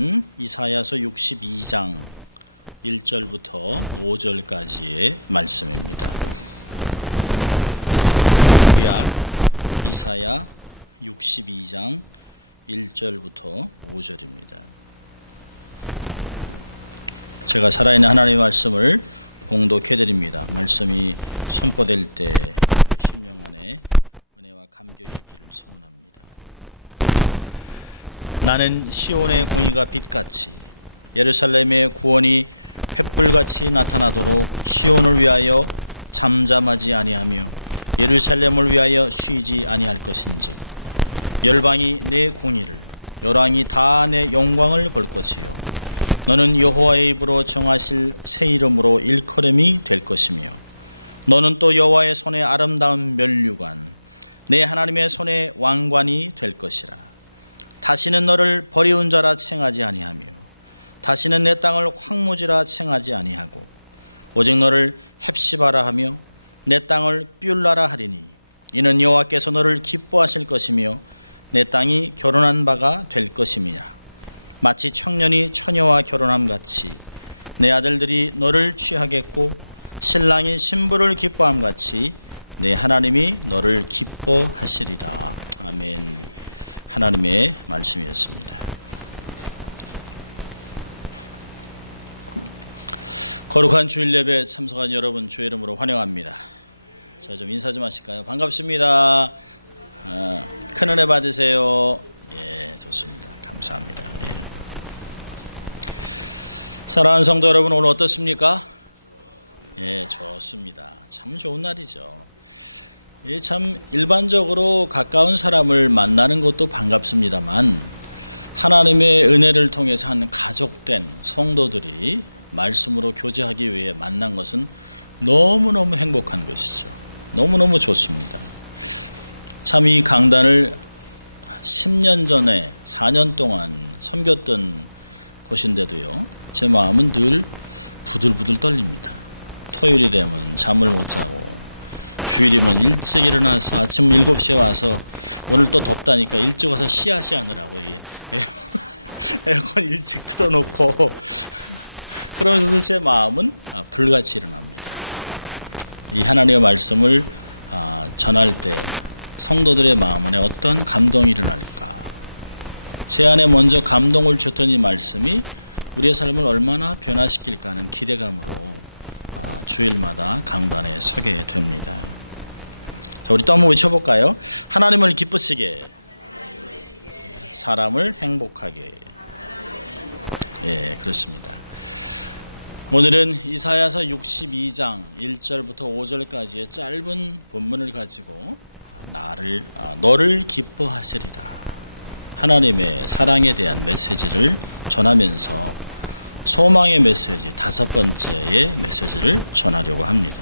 오늘은 이사야서 61장 1절부터 5절까지의 말씀입니다. 이사야 61장 1절부터 5절입니다. 제가 살아있는 하나님의 말씀을 공독해드립니다. 말씀이 신포될 때 나는 시온의 구원과 빛같이 예루살렘의 구원이 횃불같이 나타나도록 시온을 위하여 잠잠하지 아니하며 예루살렘을 위하여 숨지 아니할 것이다. 열방이 내 공의, 열왕이 다 내 영광을 볼 것이다. 너는 여호와의 입으로 정하실 새 이름으로 일컬음이 될 것이며 너는 또 여호와의 손에 아름다운 면류관, 내 하나님의 손에 왕관이 될 것이다. 다시는 너를 버리운 자라 칭하지 아니하며 다시는 내 땅을 황무지라 칭하지 아니하고 오직 너를 헵시바라 하며 내 땅을 뷸라라 하리니 이는 여호와께서 너를 기뻐하실 것이며 내 땅이 결혼한 바가 될 것이며 마치 청년이 처녀와 결혼한 같이 내 아들들이 너를 취하겠고 신랑이 신부를 기뻐한 같이 내 하나님이 너를 기뻐하시리라. 아멘. 하나님의 말씀이었습니다. 거룩한 주일 예배에 참석한 여러분 주의 이름으로 환영합니다. 저도 인사 좀 하실까요? 반갑습니다. 큰 은혜 받으세요. 사랑하는 성도 여러분, 오늘 어떻습니까? 네, 좋습니다. 참 좋은 날이죠. 참 일반적으로 가까운 사람을 만나는 것도 반갑습니다만 하나님의 은혜를 통해서 하는 가족된 성도들이 말씀으로 교제하기 위해 만난 것은 너무너무 행복한 것이죠. 너무너무 좋습니다. 참 이 강단을 3년 전에 4년 동안 선거권 것인데도 제 마음은 늘 부들부들됩니다. 토요일에 잠을 자기는 아침 7시에 와서 올때 먹다니까 이쪽으로 씨앗이 에어컨 일찍 틀어놓고 그런 제 마음은 불같이 하나님의 말씀을 전할 때 성도들의 마음에 어떤 감동이 들어요. 제 안에 먼저 감동을 줬던 이 말씀이 우리의 삶을 얼마나 변화시킬까 하는 기대감과 주일마다 감사하시길 우리 또 한번 외쳐볼까요? 하나님을 기쁘시게 사람을 행복하게. 오늘은 이사야서 62장 1절부터 5절까지의 짧은 본문을 가지고 너를 기뻐하세요. 하나님의 사랑에 대한 메시지를 전하면서 소망의 메시지 5번째의 메시지를 전하려고 합니다.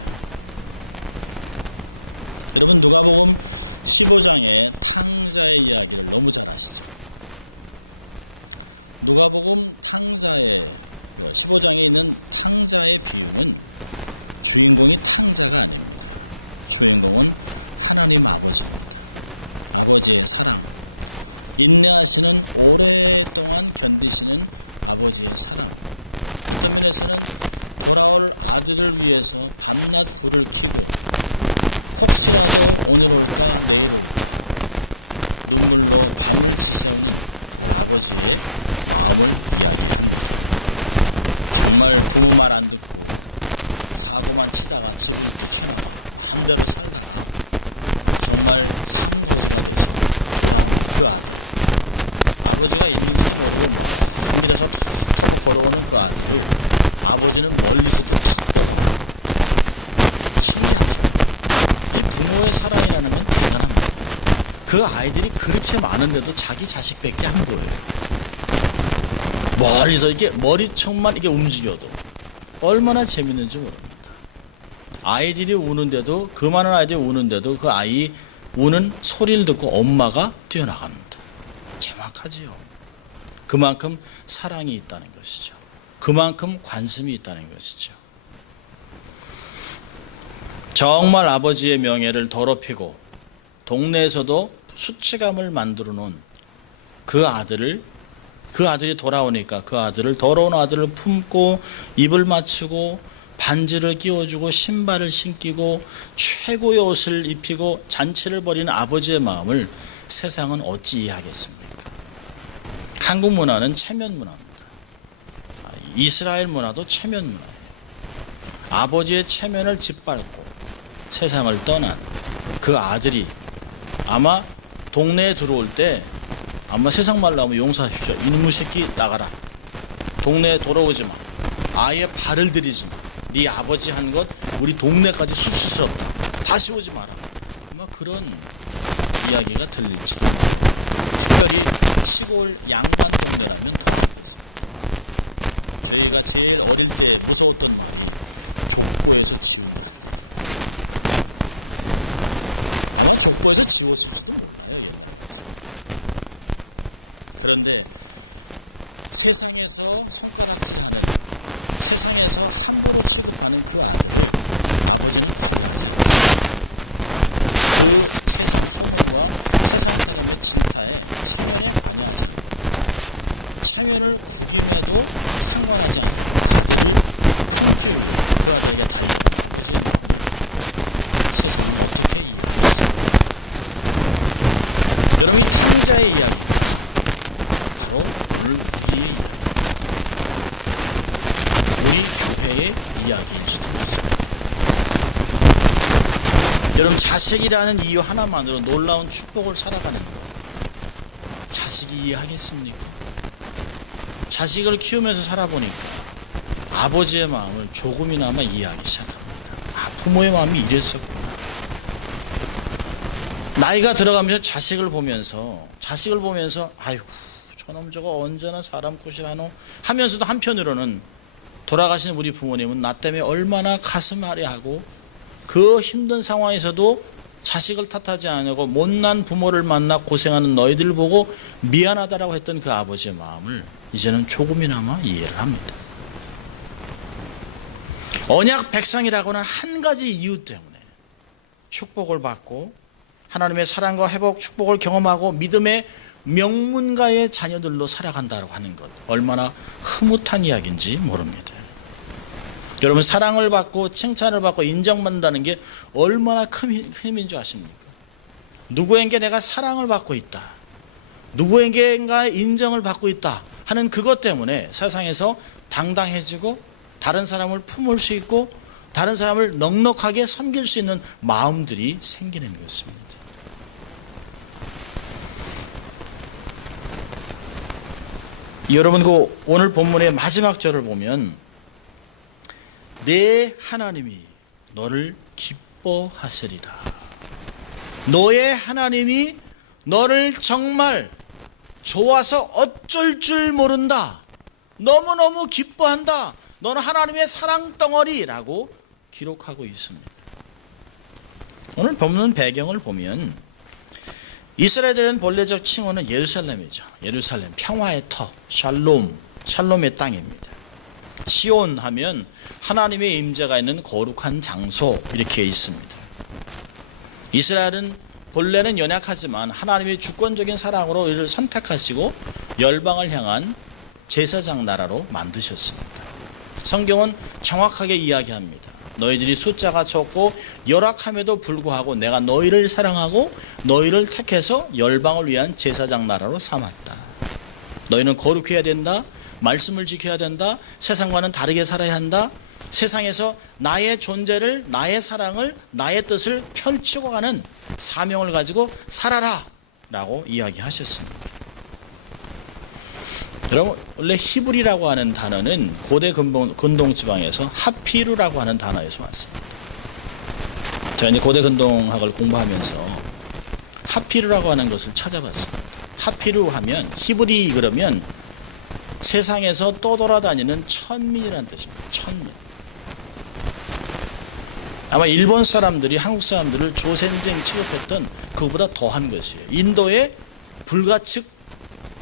여러분 누가복음 15장의 창자의 이야기를 너무 잘 아시죠? 누가복음 창자의 15장에 있는 창자의 비유는 주인공이 창자가 아니고 주인공은 하나님 아버지의 사랑, 인내하시는 오랫동안 견디시는 아버지의 사랑. 하나님께서는 돌아올 아들을 위해서 밤낮 불을 켜고 혹시라도 오늘 올거나 내일 눈물로 밤을 씻어온 아버지의 마음을 이야기합니다. 정말 부모 말 안 듣고 사고만 치다가 지금 마음대로 살다 정말 삶을 그 아버지가 이미 길에서 걸어오는 그 아들을 아버지는 멀리서 이 부모의 사랑이라는 건 대단합니다. 그 아이들이 그렇게 많은데도 자기 자식밖에 안 보여요. 멀리서 이게 머리총만 이게 움직여도 얼마나 재밌는지 모릅니다. 아이들이 우는데도 그 많은 아이들이 우는데도 그 아이 우는 소리를 듣고 엄마가 뛰어나갑니다. 정확하지요. 그만큼 사랑이 있다는 것이죠. 그만큼 관심이 있다는 것이죠. 정말 아버지의 명예를 더럽히고 동네에서도 수치감을 만들어 놓은 그 아들을 그 아들이 돌아오니까 그 아들을, 더러운 아들을 품고 입을 맞추고 반지를 끼워주고 신발을 신기고 최고의 옷을 입히고 잔치를 벌이는 아버지의 마음을 세상은 어찌 이해하겠습니까? 한국 문화는 체면 문화입니다. 이스라엘 문화도 체면 문화예요. 아버지의 체면을 짓밟고 세상을 떠난 그 아들이 아마 동네에 들어올 때 아마 세상 말로 하면 용서하십시오. 이놈의 새끼 나가라. 동네에 돌아오지 마. 아예 발을 들이지 마. 네 아버지 한 것 우리 동네까지 수치스럽다. 다시 오지 마라. 아마 그런 이야기가 들릴지. 특별히 시골 양반 동네라면 더 그렇겠습니다. 저희가 제일 어릴 때 무서웠던 말이 족보에서 지우고. 족보에서 지웠을지도 몰라요. 그런데 세상에서 손가락질 하는, 세상에서 함부로 취급하는 그 아버지는 그 세상 사람과 세상 사람의 진타에 체면에 반응하지, 체면을 구김해도 상관하지 않고 아들을 품기로 그 아들에게 달려가는 세상을 어떻게 이해하겠습니까? 여러분, 이 탕자의 이야기 바로 오늘 우리 교회의 이야기일 수도 있습니다. 여러분, 자식이라는 이유 하나만으로 놀라운 축복을 살아가는 것, 자식이 이해하겠습니까? 자식을 키우면서 살아보니까 아버지의 마음을 조금이나마 이해하기 시작합니다. 부모의 마음이 이랬었구나. 나이가 들어가면서 자식을 보면서 아이고 저놈 저거 언제나 사람 굿이라노 하면서도 한편으로는 돌아가신 우리 부모님은 나 때문에 얼마나 가슴 아래하고 그 힘든 상황에서도 자식을 탓하지 않고 못난 부모를 만나 고생하는 너희들 보고 미안하다라고 했던 그 아버지의 마음을 이제는 조금이나마 이해를 합니다. 언약 백성이라고는 한 가지 이유 때문에 축복을 받고 하나님의 사랑과 회복, 축복을 경험하고 믿음의 명문가의 자녀들로 살아간다고 하는 것, 얼마나 흐뭇한 이야기인지 모릅니다. 여러분, 사랑을 받고 칭찬을 받고 인정받는다는 게 얼마나 큰 힘인 줄 아십니까? 누구에게 내가 사랑을 받고 있다, 누구에게 인정을 받고 있다 하는 그것 때문에 세상에서 당당해지고 다른 사람을 품을 수 있고 다른 사람을 넉넉하게 섬길 수 있는 마음들이 생기는 것입니다. 여러분, 그 오늘 본문의 마지막 절을 보면 내 하나님이 너를 기뻐하시리라. 너의 하나님이 너를 정말 좋아서 어쩔 줄 모른다. 너무너무 기뻐한다. 너는 하나님의 사랑덩어리라고 기록하고 있습니다. 오늘 본문 배경을 보면 이스라엘은 본래적 칭호는 예루살렘이죠. 예루살렘, 평화의 터, 샬롬의 땅입니다. 시온 하면 하나님의 임재가 있는 거룩한 장소, 이렇게 있습니다. 이스라엘은 본래는 연약하지만 하나님의 주권적인 사랑으로 이를 선택하시고 열방을 향한 제사장 나라로 만드셨습니다. 성경은 정확하게 이야기합니다. 너희들이 숫자가 적고 열악함에도 불구하고 내가 너희를 사랑하고 너희를 택해서 열방을 위한 제사장 나라로 삼았다. 너희는 거룩해야 된다. 말씀을 지켜야 된다. 세상과는 다르게 살아야 한다. 세상에서 나의 존재를, 나의 사랑을, 나의 뜻을 펼치고 가는 사명을 가지고 살아라 라고 이야기하셨습니다. 여러분, 원래 히브리라고 하는 단어는 고대 근동지방에서 하피루라고 하는 단어에서 왔습니다. 제가 이제 고대 근동학을 공부하면서 하피루라고 하는 것을 찾아봤습니다. 하피루 하면, 히브리 그러면 세상에서 떠돌아다니는 천민이라는 뜻입니다. 천민. 아마 일본 사람들이 한국 사람들을 조센쟁 취급했던 그보다 더한 것이에요. 인도에 불가측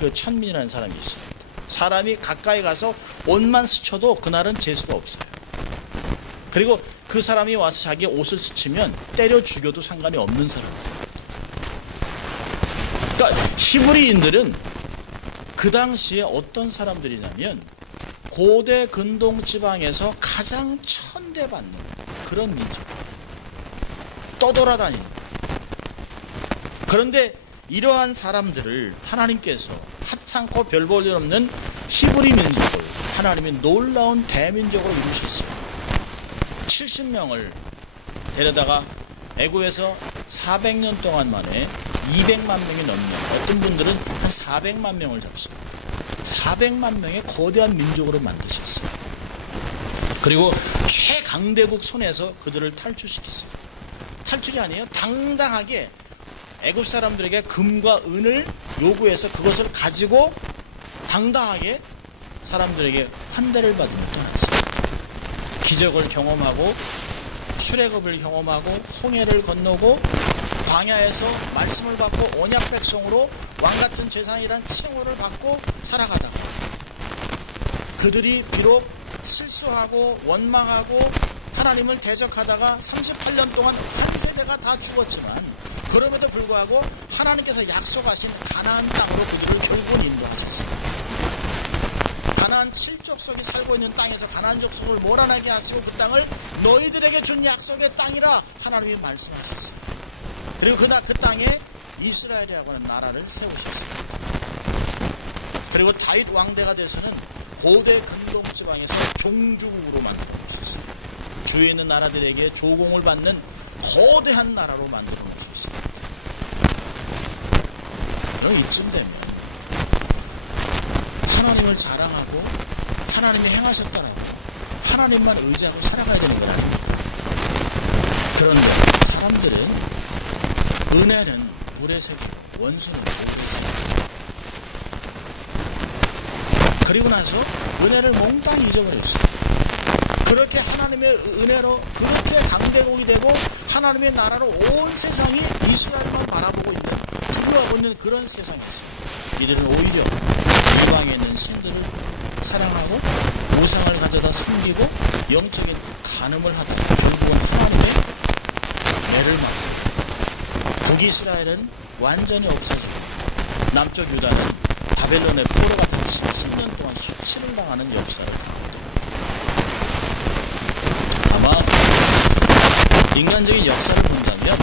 그 천민이라는 사람이 있습니다. 사람이 가까이 가서 옷만 스쳐도 그날은 재수가 없어요. 그리고 그 사람이 와서 자기 옷을 스치면 때려 죽여도 상관이 없는 사람입니다. 그러니까 히브리인들은 그 당시에 어떤 사람들이냐면 고대 근동 지방에서 가장 천대받는 그런 민족, 떠돌아다니는. 그런데 이러한 사람들을 하나님께서 하찮고 별 볼 일 없는 히브리 민족을 하나님이 놀라운 대민족으로 이루셨습니다. 70명을 데려다가 애굽에서 400년 동안 만에 200만 명이 넘는, 어떤 분들은 한 400만 명을 잡습니다. 400만 명의 거대한 민족으로 만드셨어요. 그리고 최강대국 손에서 그들을 탈출시켰습니다. 탈출이 아니에요. 당당하게 애굽 사람들에게 금과 은을 요구해서 그것을 가지고 당당하게 사람들에게 환대를 받으며 떠났어요. 기적을 경험하고 출애굽을 경험하고 홍해를 건너고 광야에서 말씀을 받고 언약 백성으로 왕같은 제사장이란 칭호를 받고 살아가다가 그들이 비록 실수하고 원망하고 하나님을 대적하다가 38년 동안 한 세대가 다 죽었지만 그럼에도 불구하고 하나님께서 약속하신 가나안 땅으로 그들을 결국은 인도하셨습니다. 가나안 7족속이 살고 있는 땅에서 가나안 족속을 몰아나게 하시고 그 땅을 너희들에게 준 약속의 땅이라 하나님이 말씀하셨어요. 그리고 그 땅에 이스라엘이라고 하는 나라를 세우셨어요. 그리고 다윗 왕대가 돼서는 고대 근동 지방에서 종주국으로 만들어 주셨어요. 주위에 있는 나라들에게 조공을 받는 거대한 나라로 만들어 주셨어요. 이쯤 되면 하나님을 자랑하고 하나님이 행하셨다라고 하나님만 의지하고 살아가야 되는 거 아닙니까? 그런데 사람들은 은혜는 물에 새기고 원수는 물에 새기고 그리고 나서 은혜를 몽땅 잊어버렸어요. 그렇게 하나님의 은혜로 그렇게 강대국이 되고 하나님의 나라로 온 세상이 이스라엘만 바라보고 있는 두려워하고 있는 그런 세상이었습니다. 이들은 오히려 이방에 있는 신들을 사랑하고 우상을 가져다 섬기고 영적인 간음을 하다가 결국은 하나님의 매를 맞고 북이스라엘은 완전히 없어지고 남쪽 유다는 바벨론의 포로가 된 70년 동안 수치를 당하는 역사를 당하고 아마 인간적인 역사를 본다면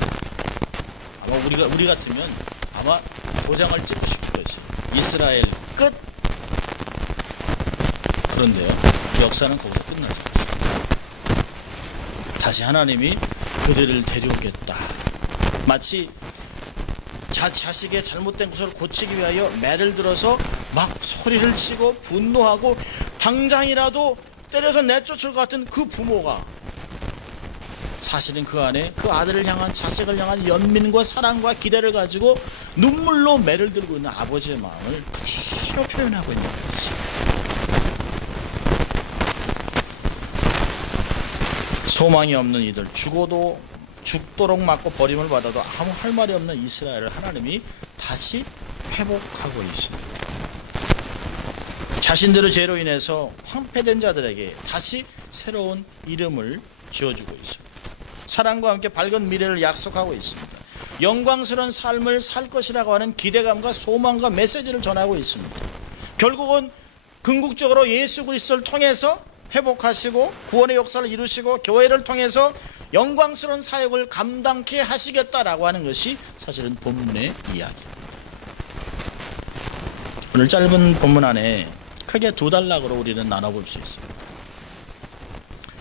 아마 우리 같으면 아마 도장을 찍고 싶을 것이에요. 이스라엘 끝. 그런데요, 역사는 거기서 끝나지 않습니다. 다시 하나님이 그들을 데려오겠다. 마치 자식의 잘못된 것을 고치기 위하여 매를 들어서 막 소리를 치고 분노하고 당장이라도 때려서 내쫓을 것 같은 그 부모가 사실은 그 안에 그 아들을 향한 자식을 향한 연민과 사랑과 기대를 가지고 눈물로 매를 들고 있는 아버지의 마음을 그대로 표현하고 있는 거지. 소망이 없는 이들, 죽도록 맞고 버림을 받아도 아무 할 말이 없는 이스라엘을 하나님이 다시 회복하고 있습니다. 자신들의 죄로 인해서 황폐된 자들에게 다시 새로운 이름을 지어주고 있습니다. 사랑과 함께 밝은 미래를 약속하고 있습니다. 영광스러운 삶을 살 것이라고 하는 기대감과 소망과 메시지를 전하고 있습니다. 결국은 궁극적으로 예수 그리스도를 통해서 회복하시고 구원의 역사를 이루시고 교회를 통해서 영광스러운 사역을 감당케 하시겠다라고 하는 것이 사실은 본문의 이야기입니다. 오늘 짧은 본문 안에 크게 두 단락으로 우리는 나눠볼 수 있습니다.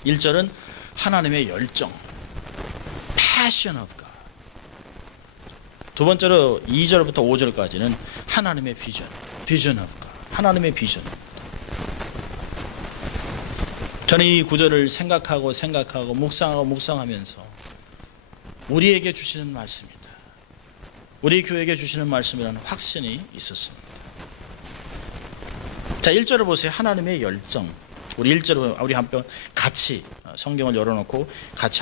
1절은 하나님의 열정, Passion of God. 두 번째로 2절부터 5절까지는 하나님의 Vision of God. 하나님의 비전. 저는 이 구절을 생각하고 묵상하면서 우리에게 주시는 말씀이다. 우리 교회에게 주시는 말씀이라는 확신이 있었습니다. 자, 1절을 보세요. 하나님의 열정. 우리 1절을 우리 한번 같이 성경을 열어놓고 같이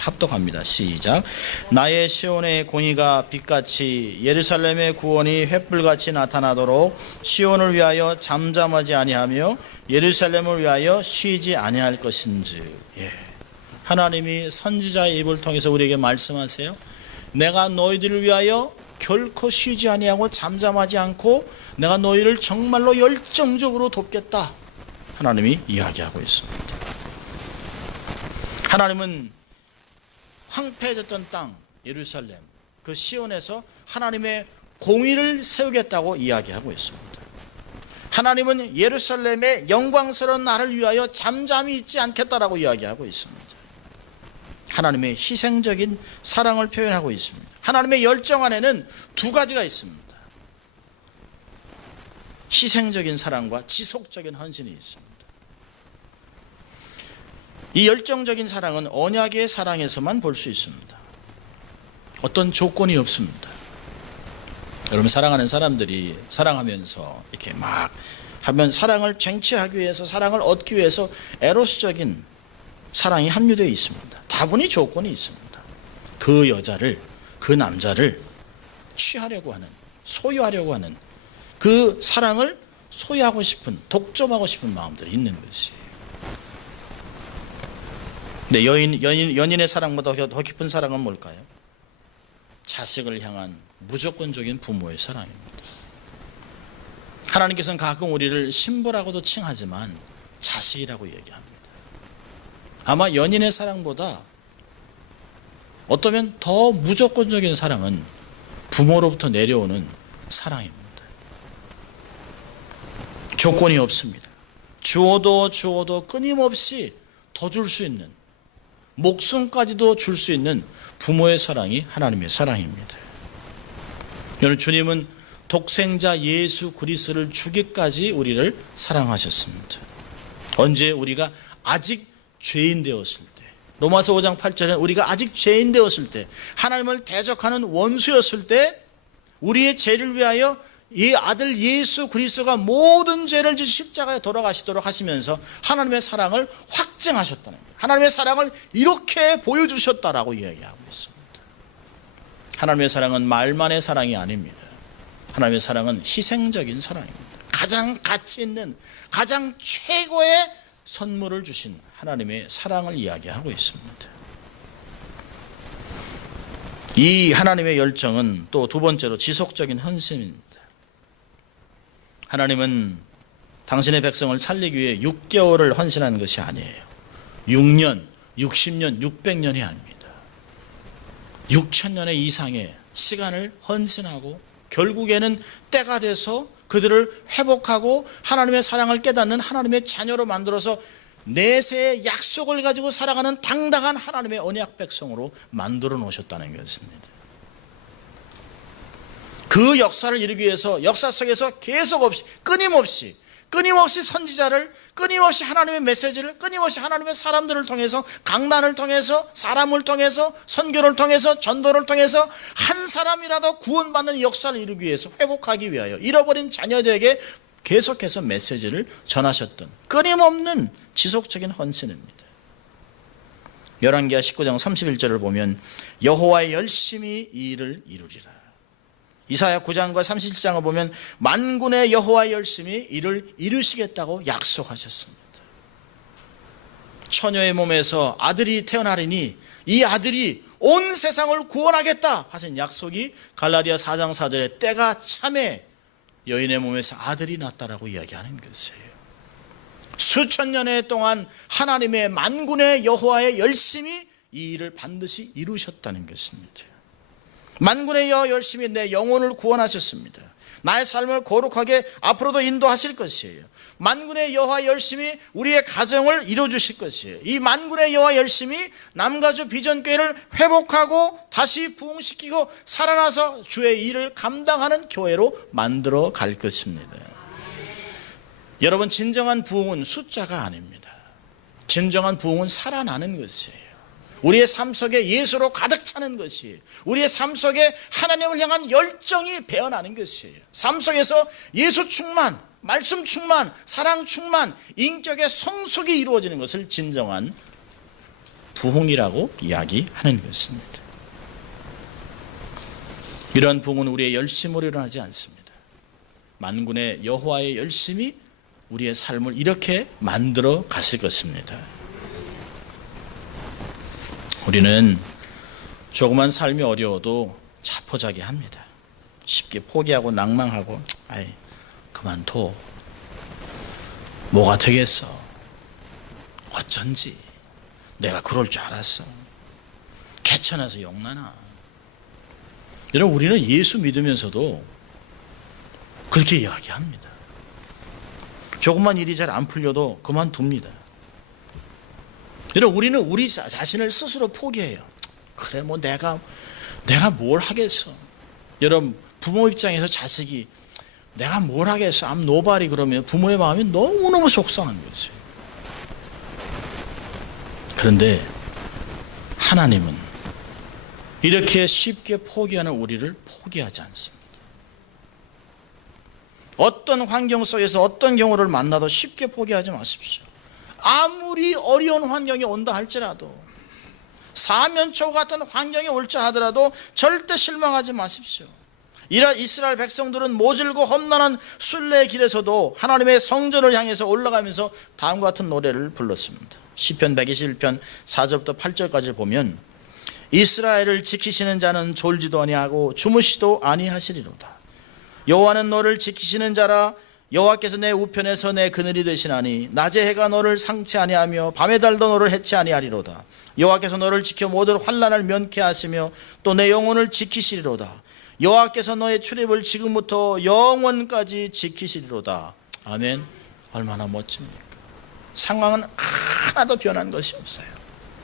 합독합니다. 시작. 나의 시온의 공의가 빛같이 예루살렘의 구원이 횃불같이 나타나도록 시온을 위하여 잠잠하지 아니하며 예루살렘을 위하여 쉬지 아니할 것인즉. 하나님이 선지자의 입을 통해서 우리에게 말씀하세요. 내가 너희들을 위하여 결코 쉬지 아니하고 잠잠하지 않고 내가 너희를 정말로 열정적으로 돕겠다. 하나님이 이야기하고 있습니다. 하나님은 황폐해졌던 땅 예루살렘, 그 시온에서 하나님의 공의를 세우겠다고 이야기하고 있습니다. 하나님은 예루살렘의 영광스러운 나를 위하여 잠잠히 있지 않겠다라고 이야기하고 있습니다. 하나님의 희생적인 사랑을 표현하고 있습니다. 하나님의 열정 안에는 두 가지가 있습니다. 희생적인 사랑과 지속적인 헌신이 있습니다. 이 열정적인 사랑은 언약의 사랑에서만 볼 수 있습니다. 어떤 조건이 없습니다. 여러분, 사랑하는 사람들이 사랑하면서 이렇게 막 하면 사랑을 쟁취하기 위해서, 사랑을 얻기 위해서 에로스적인 사랑이 함유되어 있습니다. 다분히 조건이 있습니다. 그 여자를, 그 남자를 취하려고 하는, 소유하려고 하는 그 사랑을 소유하고 싶은, 독점하고 싶은 마음들이 있는 것이에요. 근데 연인의 사랑보다 더 깊은 사랑은 뭘까요? 자식을 향한 무조건적인 부모의 사랑입니다. 하나님께서는 가끔 우리를 신부라고도 칭하지만 자식이라고 얘기합니다. 아마 연인의 사랑보다 어쩌면 더 무조건적인 사랑은 부모로부터 내려오는 사랑입니다. 조건이 없습니다. 주어도 끊임없이 더 줄 수 있는, 목숨까지도 줄 수 있는 부모의 사랑이 하나님의 사랑입니다. 여러분, 주님은 독생자 예수 그리스도를 주기까지 우리를 사랑하셨습니다. 언제? 우리가 아직 죄인 되었을 때. 로마서 5장 8절에 우리가 아직 죄인 되었을 때, 하나님을 대적하는 원수였을 때, 우리의 죄를 위하여 이 아들 예수 그리스도가 모든 죄를 지 십자가에 돌아가시도록 하시면서 하나님의 사랑을 확증하셨다는 거예요. 하나님의 사랑을 이렇게 보여주셨다라고 이야기하고 있습니다. 하나님의 사랑은 말만의 사랑이 아닙니다. 하나님의 사랑은 희생적인 사랑입니다. 가장 가치 있는, 가장 최고의 선물을 주신 하나님의 사랑을 이야기하고 있습니다. 이 하나님의 열정은 또 두 번째로 지속적인 헌신입니다. 하나님은 당신의 백성을 살리기 위해 6개월을 헌신하는 것이 아니에요. 6년, 60년, 600년이 아닙니다. 6,000년의 이상의 시간을 헌신하고 결국에는 때가 돼서 그들을 회복하고 하나님의 사랑을 깨닫는 하나님의 자녀로 만들어서 내세의 약속을 가지고 살아가는 당당한 하나님의 언약 백성으로 만들어 놓으셨다는 것입니다. 그 역사를 이루기 위해서 역사 속에서 계속 없이 끊임없이 선지자를, 끊임없이 하나님의 메시지를, 끊임없이 하나님의 사람들을 통해서, 강단을 통해서, 사람을 통해서, 선교를 통해서, 전도를 통해서 한 사람이라도 구원받는 역사를 이루기 위해서, 회복하기 위하여 잃어버린 자녀들에게 계속해서 메시지를 전하셨던 끊임없는 지속적인 헌신입니다. 열왕기하 19장 31절을 보면 여호와의 열심히 이 일을 이루리라. 이사야 9장과 37장을 보면 만군의 여호와의 열심히 이를 이루시겠다고 약속하셨습니다. 처녀의 몸에서 아들이 태어나리니 이 아들이 온 세상을 구원하겠다 하신 약속이 갈라디아 4장 4절에 때가 참에 여인의 몸에서 아들이 났다라고 이야기하는 것이에요. 수천 년의 동안 하나님의 만군의 여호와의 열심히 이 일을 반드시 이루셨다는 것입니다. 만군의 여호와 열심히 내 영혼을 구원하셨습니다. 나의 삶을 거룩하게 앞으로도 인도하실 것이에요. 만군의 여호와 열심히 우리의 가정을 이루어주실 것이에요. 이 만군의 여호와 열심히 남가주 비전교회를 회복하고 다시 부흥시키고 살아나서 주의 일을 감당하는 교회로 만들어 갈 것입니다. 여러분, 진정한 부흥은 숫자가 아닙니다. 진정한 부흥은 살아나는 것이에요. 우리의 삶 속에 예수로 가득 차는 것이에요. 우리의 삶 속에 하나님을 향한 열정이 배어나는 것이에요. 삶 속에서 예수 충만, 말씀 충만, 사랑 충만, 인격의 성숙이 이루어지는 것을 진정한 부흥이라고 이야기하는 것입니다. 이러한 부흥은 우리의 열심으로 일어나지 않습니다. 만군의 여호와의 열심이 우리의 삶을 이렇게 만들어 가실 것입니다. 우리는 조그만 삶이 어려워도 자포자기합니다. 쉽게 포기하고 낭망하고 아이 그만둬. 뭐가 되겠어. 어쩐지 내가 그럴 줄 알았어. 개천에서 용나나. 여러분 우리는 예수 믿으면서도 그렇게 이야기합니다. 조금만 일이 잘 안 풀려도 그만둡니다. 여러분 우리는 우리 자신을 스스로 포기해요. 그래 뭐 내가 뭘 하겠어. 여러분 부모 입장에서 자식이 내가 뭘 하겠어. I'm nobody 그러면 부모의 마음이 너무너무 속상한 거지. 그런데 하나님은 이렇게 쉽게 포기하는 우리를 포기하지 않습니다. 어떤 환경 속에서 어떤 경우를 만나도 쉽게 포기하지 마십시오. 아무리 어려운 환경이 온다 할지라도 사면초 같은 환경이 올지 하더라도 절대 실망하지 마십시오. 이스라엘 백성들은 모질고 험난한 순례의 길에서도 하나님의 성전을 향해서 올라가면서 다음과 같은 노래를 불렀습니다. 시편 121편 4절부터 8절까지 보면 이스라엘을 지키시는 자는 졸지도 아니하고 주무시도 아니하시리로다. 여호와는 너를 지키시는 자라. 여호와께서 내 우편에서 내 그늘이 되시나니 낮에 해가 너를 상치 아니하며 밤의 달도 너를 해치 아니하리로다. 여호와께서 너를 지켜 모든 환난을 면케 하시며 또 내 영혼을 지키시리로다. 여호와께서 너의 출입을 지금부터 영원까지 지키시리로다. 아멘. 얼마나 멋집니까? 상황은 하나도 변한 것이 없어요.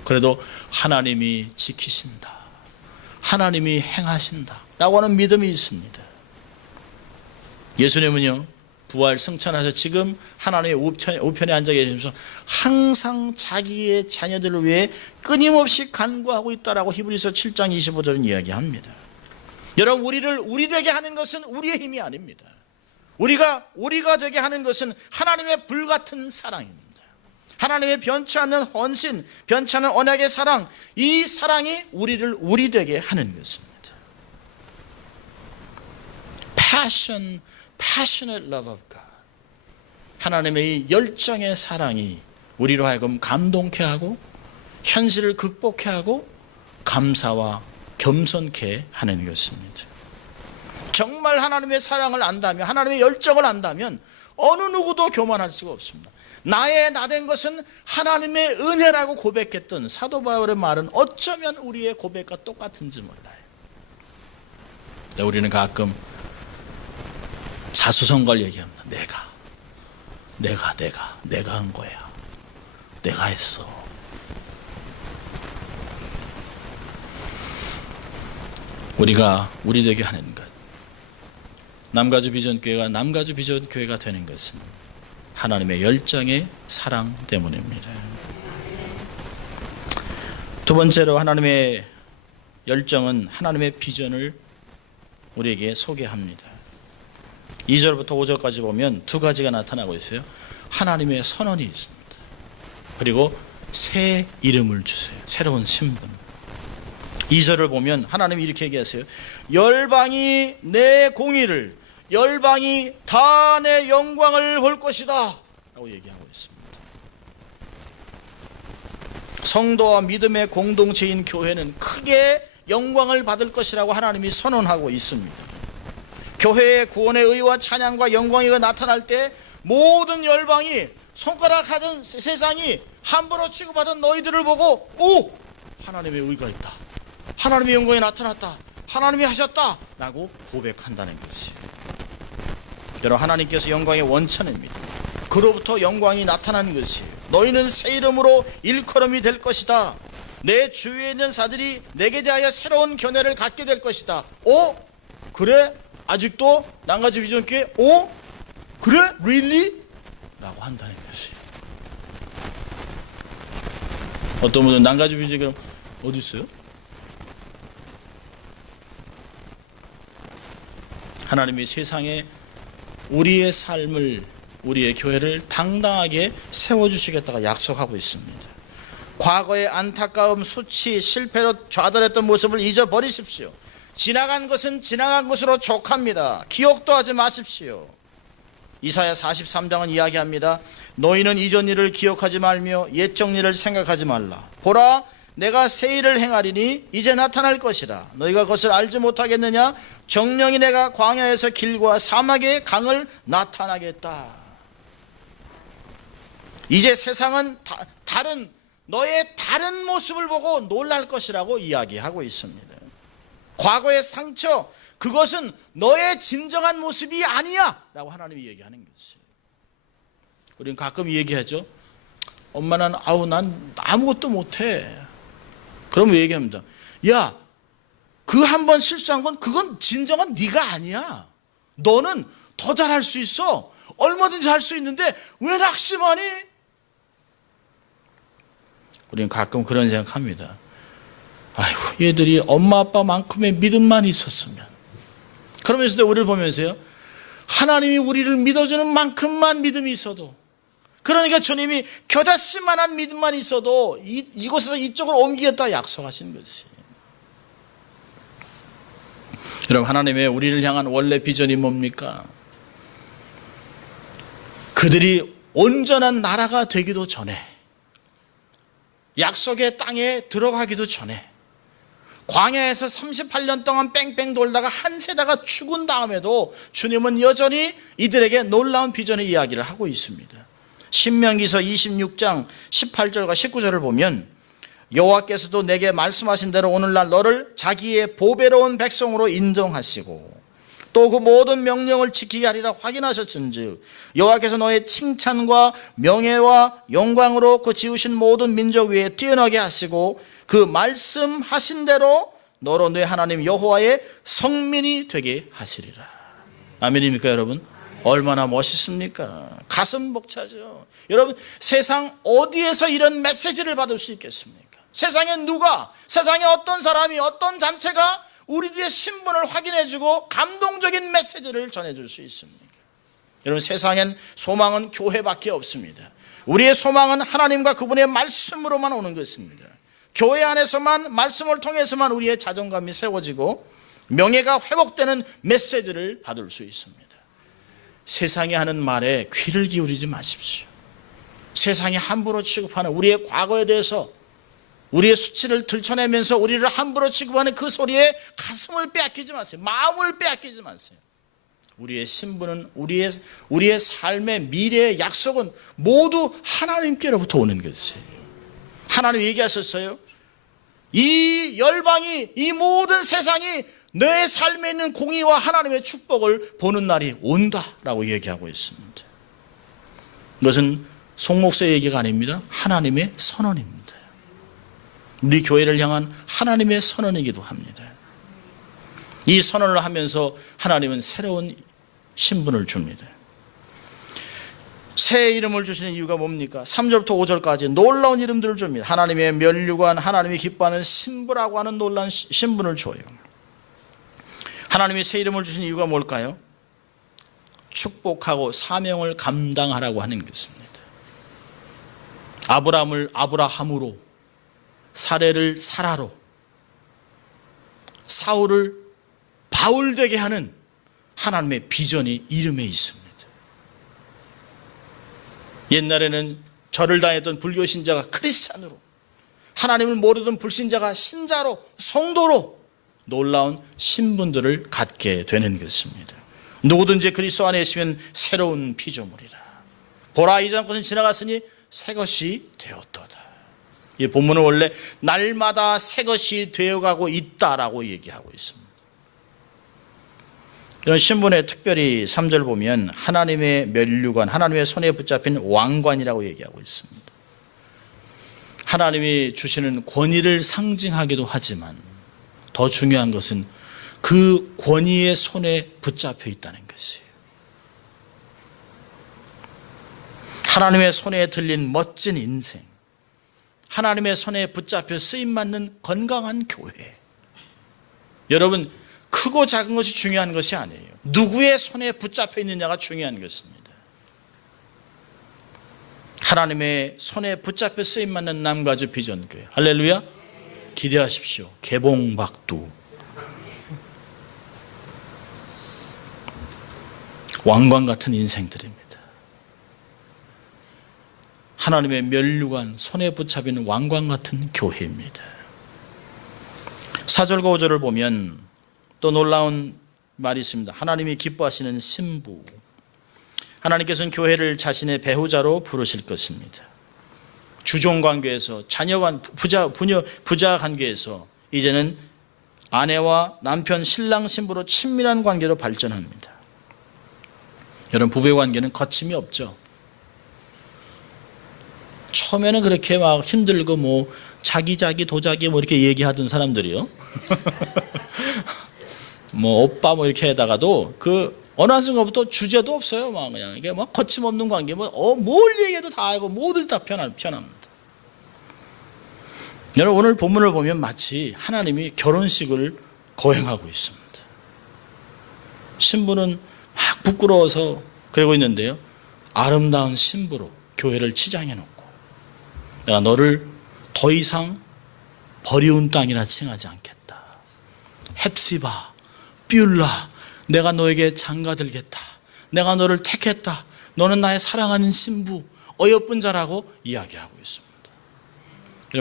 그래도 하나님이 지키신다, 하나님이 행하신다 라고 하는 믿음이 있습니다. 예수님은요 부활 승천하셔서 지금 하나님의 우편에 앉아 계시면서 항상 자기의 자녀들을 위해 끊임없이 간구하고 있다라고 히브리서 7장 25절은 이야기합니다. 여러분 우리 되게 하는 것은 우리의 힘이 아닙니다. 우리가 되게 하는 것은 하나님의 불같은 사랑입니다. 하나님의 변치 않는 헌신, 변치 않는 언약의 사랑, 이 사랑이 우리를 우리 되게 하는 것입니다. Passionate love of God. 하나님의 이 열정의 사랑이 우리로 하여금 감동케 하고 현실을 극복케 하고 감사와 겸손케 하는 것입니다. 정말 하나님의 사랑을 안다면, 하나님의 열정을 안다면 어느 누구도 교만할 수가 없습니다. 나된 것은 하나님의 은혜라고 고백했던 사도 바울의 말은 어쩌면 우리의 고백과 똑같은지 몰라요. 우리는 가끔 자수성가를 얘기합니다. 내가 한 거야. 내가 했어. 우리가 우리 되게 하는 것, 남가주 비전교회가 남가주 비전교회가 되는 것은 하나님의 열정의 사랑 때문입니다. 두 번째로 하나님의 열정은 하나님의 비전을 우리에게 소개합니다. 2절부터 5절까지 보면 두 가지가 나타나고 있어요. 하나님의 선언이 있습니다. 그리고 새 이름을 주세요. 새로운 신분. 2절을 보면 하나님이 이렇게 얘기하세요. 열방이 내 공의를, 열방이 다 내 영광을 볼 것이다 라고 얘기하고 있습니다. 성도와 믿음의 공동체인 교회는 크게 영광을 받을 것이라고 하나님이 선언하고 있습니다. 교회의 구원의 의와 찬양과 영광이 나타날 때 모든 열방이 손가락하던 세상이 함부로 취급하던 너희들을 보고 오! 하나님의 의가 있다, 하나님의 영광이 나타났다, 하나님이 하셨다 라고 고백한다는 것이에요. 여러분 하나님께서 영광의 원천입니다. 그로부터 영광이 나타나는 것이에요. 너희는 새 이름으로 일컬음이 될 것이다. 내 주위에 있는 자들이 내게 대하여 새로운 견해를 갖게 될 것이다. 오? 그래? 아직도 남가주 비전교회? 오? 그래? Really? 라고 한다는 것이에요. 어떤 분은 남가주 비전교회 어디 있어요? 하나님이 세상에 우리의 삶을, 우리의 교회를 당당하게 세워주시겠다고 약속하고 있습니다. 과거의 안타까움, 수치, 실패로 좌절했던 모습을 잊어버리십시오. 지나간 것은 지나간 것으로 족합니다. 기억도 하지 마십시오. 이사야 43장은 이야기합니다. 너희는 이전 일을 기억하지 말며 옛적 일을 생각하지 말라. 보라, 내가 새 일을 행하리니 이제 나타날 것이라. 너희가 그것을 알지 못하겠느냐? 정령이 내가 광야에서 길과 사막의 강을 나타나겠다. 이제 세상은 너의 다른 모습을 보고 놀랄 것이라고 이야기하고 있습니다. 과거의 상처, 그것은 너의 진정한 모습이 아니야 라고 하나님이 얘기하는 것이에요. 우리는 가끔 얘기하죠. 엄마 난 아무것도 못해. 그러면 얘기합니다. 야, 그 한 번 실수한 건 그건 진정한 네가 아니야. 너는 더 잘할 수 있어. 얼마든지 할 수 있는데 왜 낙심하니? 우리는 가끔 그런 생각합니다. 아이고, 얘들이 엄마 아빠만큼의 믿음만 있었으면. 그러면서도 우리를 보면서요, 하나님이 우리를 믿어주는 만큼만 믿음이 있어도, 그러니까 주님이 겨자씨만한 믿음만 있어도 이곳에서 이쪽으로 옮기겠다 약속하신 것이에요. 여러분, 하나님의 우리를 향한 원래 비전이 뭡니까? 그들이 온전한 나라가 되기도 전에, 약속의 땅에 들어가기도 전에, 광야에서 38년 동안 뺑뺑 돌다가 한 세대가 죽은 다음에도 주님은 여전히 이들에게 놀라운 비전의 이야기를 하고 있습니다. 신명기서 26장 18절과 19절을 보면, 여호와께서도 내게 말씀하신 대로 오늘날 너를 자기의 보배로운 백성으로 인정하시고 또 그 모든 명령을 지키게 하리라 확인하셨은즉 여호와께서 너의 칭찬과 명예와 영광으로 그 지으신 모든 민족 위에 뛰어나게 하시고 그 말씀하신 대로 너로 내 하나님 여호와의 성민이 되게 하시리라. 아멘입니까 여러분? 얼마나 멋있습니까? 가슴 벅차죠. 여러분, 세상 어디에서 이런 메시지를 받을 수 있겠습니까? 세상에 누가, 세상에 어떤 사람이, 어떤 단체가 우리들의 신분을 확인해주고 감동적인 메시지를 전해줄 수 있습니까? 여러분, 세상엔 소망은 교회밖에 없습니다. 우리의 소망은 하나님과 그분의 말씀으로만 오는 것입니다. 교회 안에서만, 말씀을 통해서만 우리의 자존감이 세워지고 명예가 회복되는 메시지를 받을 수 있습니다. 세상이 하는 말에 귀를 기울이지 마십시오. 세상이 함부로 취급하는 우리의 과거에 대해서, 우리의 수치를 들춰내면서 우리를 함부로 취급하는 그 소리에 가슴을 빼앗기지 마세요. 마음을 빼앗기지 마세요. 우리의 신분은, 우리의 삶의 미래의 약속은 모두 하나님께로부터 오는 것이에요. 하나님 얘기하셨어요. 이 열방이, 이 모든 세상이 내 삶에 있는 공의와 하나님의 축복을 보는 날이 온다라고 얘기하고 있습니다. 이것은 송목사의 얘기가 아닙니다. 하나님의 선언입니다. 우리 교회를 향한 하나님의 선언이기도 합니다. 이 선언을 하면서 하나님은 새로운 신분을 줍니다. 새 이름을 주시는 이유가 뭡니까? 3절부터 5절까지 놀라운 이름들을 줍니다. 하나님의 면류관, 하나님이 기뻐하는 신부라고 하는 놀라운 신분을 줘요. 하나님이 새 이름을 주신 이유가 뭘까요? 축복하고 사명을 감당하라고 하는 것입니다. 아브라함을 아브라함으로, 사례를 사라로, 사울을 바울되게 하는 하나님의 비전이 이름에 있습니다. 옛날에는 절을 다녔던 불교 신자가 크리스찬으로, 하나님을 모르던 불신자가 신자로, 성도로 놀라운 신분들을 갖게 되는 것입니다. 누구든지 그리스도 안에 있으면 새로운 피조물이라. 보라, 이전 것은 지나갔으니 새 것이 되었도다. 이 본문은 원래 날마다 새 것이 되어가고 있다라고 얘기하고 있습니다. 이런 신분에 특별히 3절 보면 하나님의 면류관, 하나님의 손에 붙잡힌 왕관이라고 얘기하고 있습니다. 하나님이 주시는 권위를 상징하기도 하지만 더 중요한 것은 그 권위의 손에 붙잡혀 있다는 것이에요. 하나님의 손에 들린 멋진 인생, 하나님의 손에 붙잡혀 쓰임받는 건강한 교회. 여러분, 크고 작은 것이 중요한 것이 아니에요. 누구의 손에 붙잡혀 있느냐가 중요한 것입니다. 하나님의 손에 붙잡혀 쓰임받는 남가주 비전교회. 할렐루야. 기대하십시오. 개봉박두. 왕관 같은 인생들입니다. 하나님의 면류관, 손에 붙잡히는 왕관 같은 교회입니다. 4절과 5절을 보면 또 놀라운 말이 있습니다. 하나님이 기뻐하시는 신부. 하나님께서는 교회를 자신의 배우자로 부르실 것입니다. 주종 관계에서 자녀관 부자 관계에서 이제는 아내와 남편 신랑 신부로 친밀한 관계로 발전합니다. 여러분, 부부 관계는 거침이 없죠. 처음에는 그렇게 막 힘들고 뭐 자기 도자기 뭐 이렇게 얘기하던 사람들이요. 뭐 오빠 뭐 이렇게 하다가도 그 어느 한 순간부터 주제도 없어요. 막 그냥 이게 막 거침없는 관계, 뭘 얘기해도 다 알고 모든 다 편합니다. 여러분, 오늘 본문을 보면 마치 하나님이 결혼식을 거행하고 있습니다. 신부는 막 부끄러워서 그러고 있는데요, 아름다운 신부로 교회를 치장해 놓고, 내가 너를 더 이상 버리운 땅이라 칭하지 않겠다. 헵시바, 뷸라, 내가 너에게 장가들겠다. 내가 너를 택했다. 너는 나의 사랑하는 신부, 어여쁜 자라고 이야기하고 있습니다.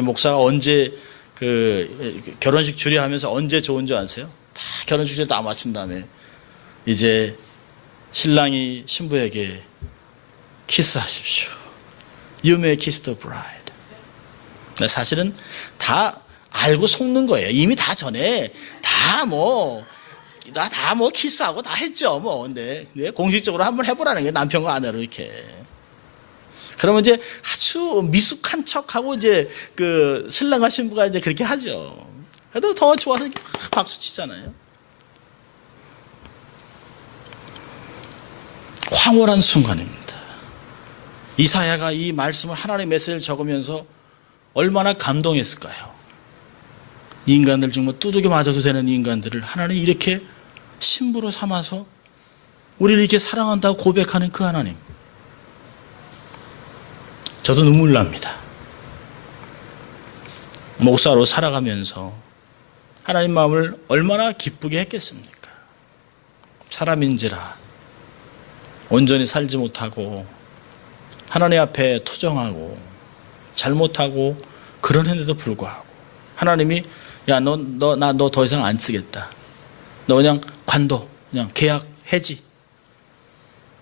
목사가 언제 그 결혼식 주례하면서 언제 좋은 줄 아세요? 다 결혼식 주례 다 마친 다음에 이제 신랑이 신부에게 키스하십시오. You may kiss the bride. 사실은 다 알고 속는 거예요. 이미 다 전에 다 뭐 키스하고 다 했죠. 뭐 근데 공식적으로 한번 해보라는 게 남편과 아내로 이렇게. 그러면 이제 아주 미숙한 척하고 이제 그 신랑과 신부가 이제 그렇게 하죠. 그래도 더 좋아서 박수 치잖아요. 황홀한 순간입니다. 이사야가 이 말씀을 하나님의 메시지를 적으면서 얼마나 감동했을까요? 인간들 정말 두들겨 맞아도 되는 인간들을 하나님이 이렇게 신부로 삼아서 우리를 이렇게 사랑한다고 고백하는 그 하나님. 저도 눈물 납니다. 목사로 살아가면서 하나님 마음을 얼마나 기쁘게 했겠습니까? 사람인지라 온전히 살지 못하고 하나님 앞에 투정하고 잘못하고 그러는데도 불구하고 하나님이 야, 나 너 더 이상 안 쓰겠다. 너 그냥 관둬, 그냥 계약 해지.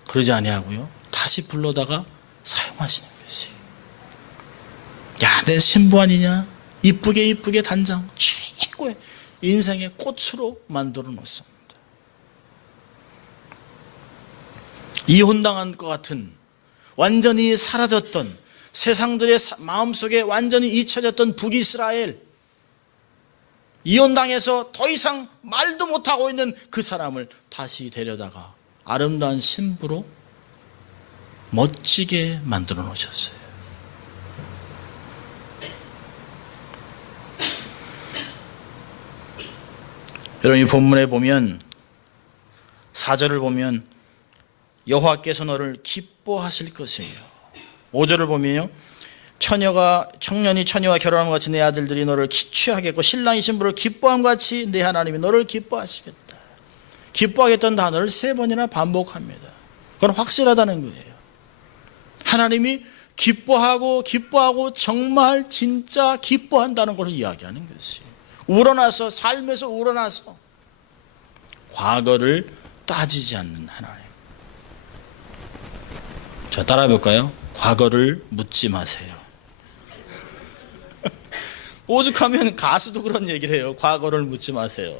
그러지 아니하고요, 다시 불러다가 사용하시는 것이. 야, 내 신부 아니냐? 이쁘게 단장 최고의 인생의 꽃으로 만들어 놓습니다. 이혼당한 것 같은, 완전히 사라졌던, 세상들의 마음속에 완전히 잊혀졌던 북이스라엘, 이혼당해서 더 이상 말도 못하고 있는 그 사람을 다시 데려다가 아름다운 신부로 멋지게 만들어 놓으셨어요. 여러분, 이 본문에 보면 4절을 보면 여호와께서 너를 기뻐하실 것이에요. 5절을 보면요, 청년이 처녀와 결혼함과 같이 내 아들들이 너를 취하겠고 신랑이 신부를 기뻐함과 같이 내 하나님이 너를 기뻐하시겠다. 기뻐하겠다는 단어를 3번이나 반복합니다. 그건 확실하다는 거예요. 하나님이 기뻐하고 정말 진짜 기뻐한다는 것을 이야기하는 것이에요. 우러나서, 삶에서 우러나서 과거를 따지지 않는 하나님. 자, 따라해 볼까요? 과거를 묻지 마세요. 오죽하면 가수도 그런 얘기를 해요. 과거를 묻지 마세요.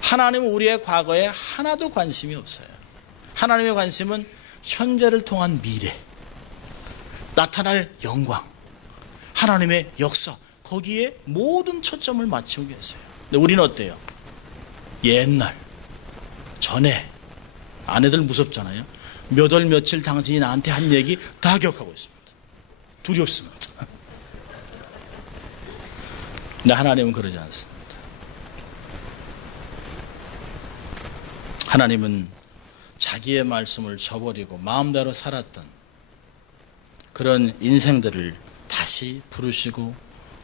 하나님은 우리의 과거에 하나도 관심이 없어요. 하나님의 관심은 현재를 통한 미래, 나타날 영광, 하나님의 역사, 거기에 모든 초점을 맞추고 계세요. 근데 우리는 어때요? 옛날, 전에, 아내들 무섭잖아요. 몇 월 며칠 당신이 나한테 한 얘기 다 기억하고 있습니다. 두렵습니다. 근데 하나님은 그러지 않습니다. 하나님은 자기의 말씀을 저버리고 마음대로 살았던 그런 인생들을 다시 부르시고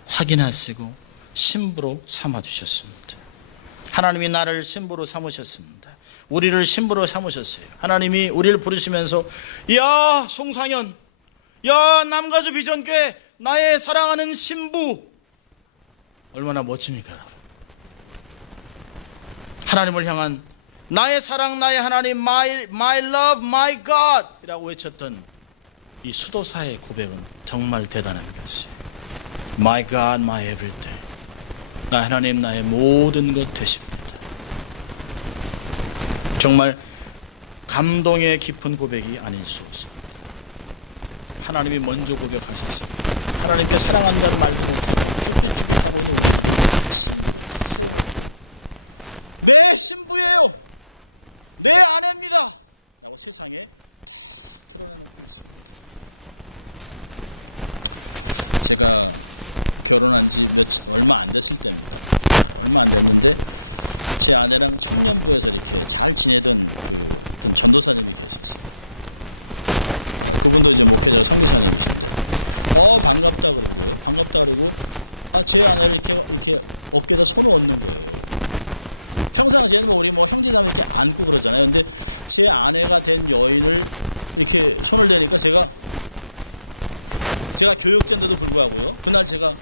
확인하시고 신부로 삼아주셨습니다. 하나님이 나를 신부로 삼으셨습니다. 우리를 신부로 삼으셨어요. 하나님이 우리를 부르시면서 야, 송상현, 야, 남가주 비전교회 나의 사랑하는 신부, 얼마나 멋집니까, 여러분? 하나님을 향한 나의 사랑, 나의 하나님, my love, my God 이라고 외쳤던 이 수도사의 고백은 정말 대단한 것이에요. My God, my everything. 나 하나님 나의 모든 것 되십니다. 정말 감동의 깊은 고백이 아닐 수 없어요. 하나님이 먼저 고백하셨어요. 하나님께 사랑한다는 말도 죽겠다고 내 신부예요. 내 아내입니다. 라고 세상에 제가 결혼한 지 얼마 안 됐을 때입니다. 얼마 안 됐는데 제 아내랑 청년부에서 이렇게 잘 지내던 전도사님이 있었어요. 그분도 이제 목표를 성공하셨어요. 반갑다 그러고 제 아내가 이렇게 어깨에 손을 얹는 거예요. 평상시에는 우리 형제자매들 안고 그러잖아요. 근데 제 아내가 된 여인을 이렇게 손을 대니까 제가 교육된데도 불구하고요. 그날 제가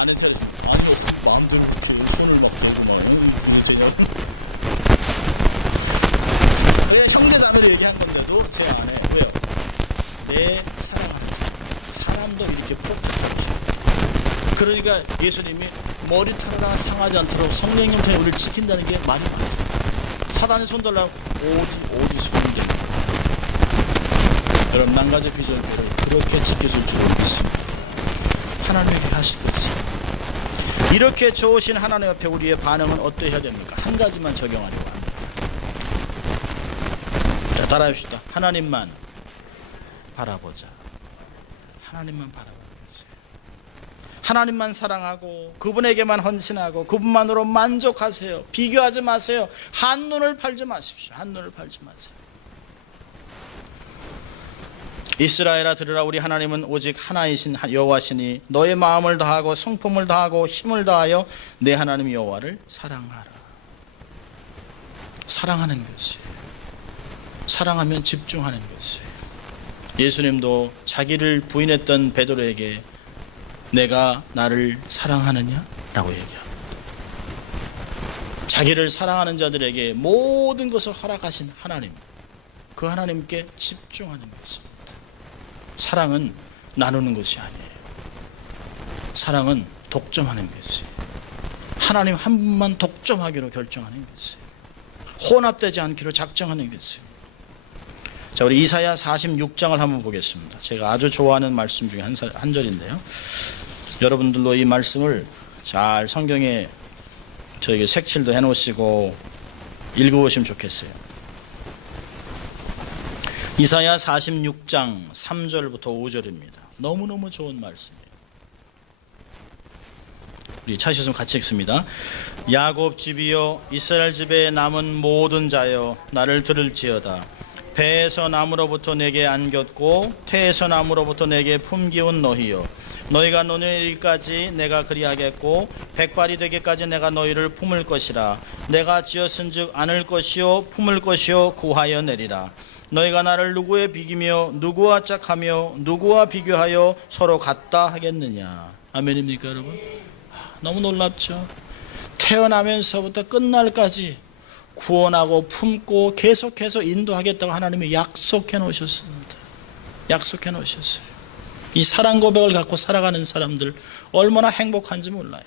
아내한테 어떻게 마음대로 이렇게 손을 막 대고 막 제가 왜 형제자매를 얘기한 건데도 제 아내 왜요? 내 사랑하는 사람도 이렇게 폭격하고 싶어요. 그러니까 예수님이 머리털 상하지 않도록 성령 형태에 우리를 지킨다는 게 말이 맞아요. 사단의 손 달라고 어디 손을 댑니까? 여러분 난가지 비전대로 그렇게 지켜줄 줄을 믿습니다. 하나님에게 하실 것이요. 이렇게 좋으신 하나님 앞에 우리의 반응은 어떠해야 됩니까? 한 가지만 적용하려고 합니다. 자, 따라합시다. 하나님만 바라보자. 하나님만 바라보는 것이에요. 하나님만 사랑하고 그분에게만 헌신하고 그분만으로 만족하세요. 비교하지 마세요. 한눈을 팔지 마십시오. 한눈을 팔지 마세요. 이스라엘아 들으라. 우리 하나님은 오직 하나이신 여호와시니 너의 마음을 다하고 성품을 다하고 힘을 다하여 내 하나님 여호와를 사랑하라. 사랑하는 것이에요. 사랑하면 집중하는 것이에요. 예수님도 자기를 부인했던 베드로에게 내가 나를 사랑하느냐? 라고 얘기합니다. 자기를 사랑하는 자들에게 모든 것을 허락하신 하나님, 그 하나님께 집중하는 것입니다. 사랑은 나누는 것이 아니에요. 사랑은 독점하는 것이에요. 하나님 한 분만 독점하기로 결정하는 것이에요. 혼합되지 않기로 작정하는 것이에요. 자, 우리 이사야 46장을 한번 보겠습니다. 제가 아주 좋아하는 말씀 중에 한 절인데요. 여러분들도 이 말씀을 잘 성경에 저에게 색칠도 해놓으시고 읽어보시면 좋겠어요. 이사야 46장 3절부터 5절입니다. 너무너무 좋은 말씀이에요. 우리 찾으셨으면 같이 읽습니다. 야곱 집이여 이스라엘 집에 남은 모든 자여 나를 들을지어다. 배에서 나무로부터 내게 안겼고 태에서 나무로부터 내게 품기운 너희여 너희가 노년에 이르기까지 내가 그리하겠고 백발이 되기까지 내가 너희를 품을 것이라. 내가 지었은즉 안을 것이요 품을 것이요 구하여 내리라. 너희가 나를 누구에 비기며 누구와 짝하며 누구와 비교하여 서로 같다 하겠느냐. 아멘입니까 여러분? 너무 놀랍죠. 태어나면서부터 끝날까지 구원하고 품고 계속해서 인도하겠다고 하나님이 약속해 놓으셨습니다. 약속해 놓으셨어요. 이 사랑 고백을 갖고 살아가는 사람들 얼마나 행복한지 몰라요.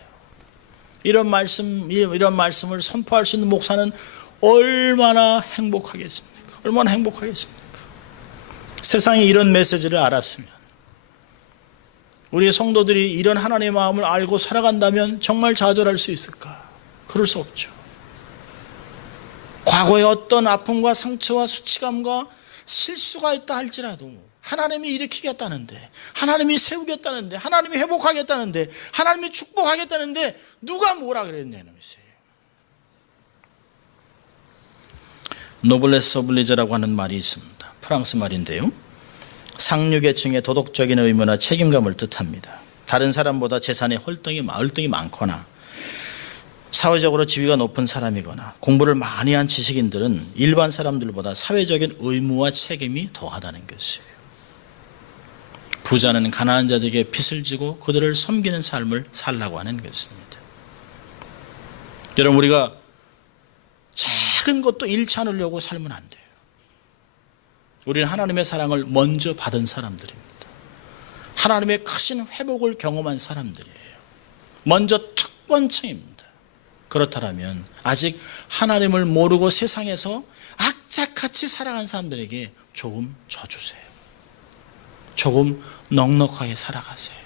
이런 말씀을 선포할 수 있는 목사는 얼마나 행복하겠습니까? 얼마나 행복하겠습니까? 세상에 이런 메시지를 알았으면, 우리 성도들이 이런 하나님의 마음을 알고 살아간다면 정말 좌절할 수 있을까? 그럴 수 없죠. 과거에 어떤 아픔과 상처와 수치감과 실수가 있다 할지라도 하나님이 일으키겠다는데, 하나님이 세우겠다는데, 하나님이 회복하겠다는데, 하나님이 축복하겠다는데 누가 뭐라 그랬냐는 것이에요. 노블레스 오블리저라고 하는 말이 있습니다. 프랑스 말인데요, 상류계층의 도덕적인 의무나 책임감을 뜻합니다. 다른 사람보다 재산에 헐떡이 많거나 사회적으로 지위가 높은 사람이거나 공부를 많이 한 지식인들은 일반 사람들보다 사회적인 의무와 책임이 더하다는 것이에요. 부자는 가난한 자들에게 빚을 지고 그들을 섬기는 삶을 살라고 하는 것입니다. 여러분, 우리가 작은 것도 잃지 않으려고 살면 안 돼요. 우리는 하나님의 사랑을 먼저 받은 사람들입니다. 하나님의 크신 회복을 경험한 사람들이에요. 먼저 특권층입니다. 그렇다면 아직 하나님을 모르고 세상에서 악착같이 살아간 사람들에게 조금 줘주세요. 조금 넉넉하게 살아가세요.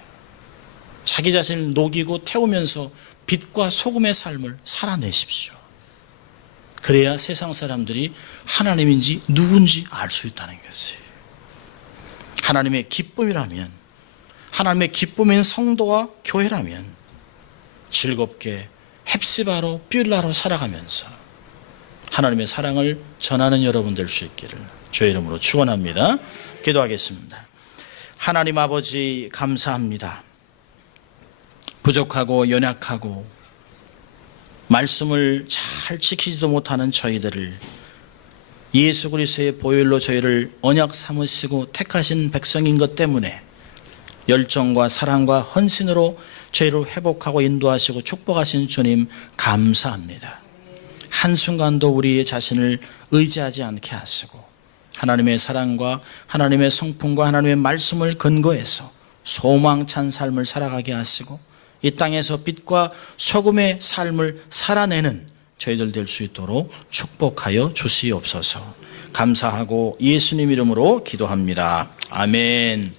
자기 자신을 녹이고 태우면서 빛과 소금의 삶을 살아내십시오. 그래야 세상 사람들이 하나님인지 누군지 알 수 있다는 것이에요. 하나님의 기쁨이라면, 하나님의 기쁨인 성도와 교회라면 즐겁게 헵시바로 뷸라로 살아가면서 하나님의 사랑을 전하는 여러분 될 수 있기를 주의 이름으로 축원합니다. 기도하겠습니다. 하나님 아버지 감사합니다. 부족하고 연약하고 말씀을 잘 지키지도 못하는 저희들을 예수 그리스도의 보혈로 저희를 언약 삼으시고 택하신 백성인 것 때문에 열정과 사랑과 헌신으로 저희를 회복하고 인도하시고 축복하신 주님 감사합니다. 한순간도 우리의 자신을 의지하지 않게 하시고 하나님의 사랑과 하나님의 성품과 하나님의 말씀을 근거해서 소망찬 삶을 살아가게 하시고 이 땅에서 빛과 소금의 삶을 살아내는 저희들 될 수 있도록 축복하여 주시옵소서. 감사하고 예수님 이름으로 기도합니다. 아멘.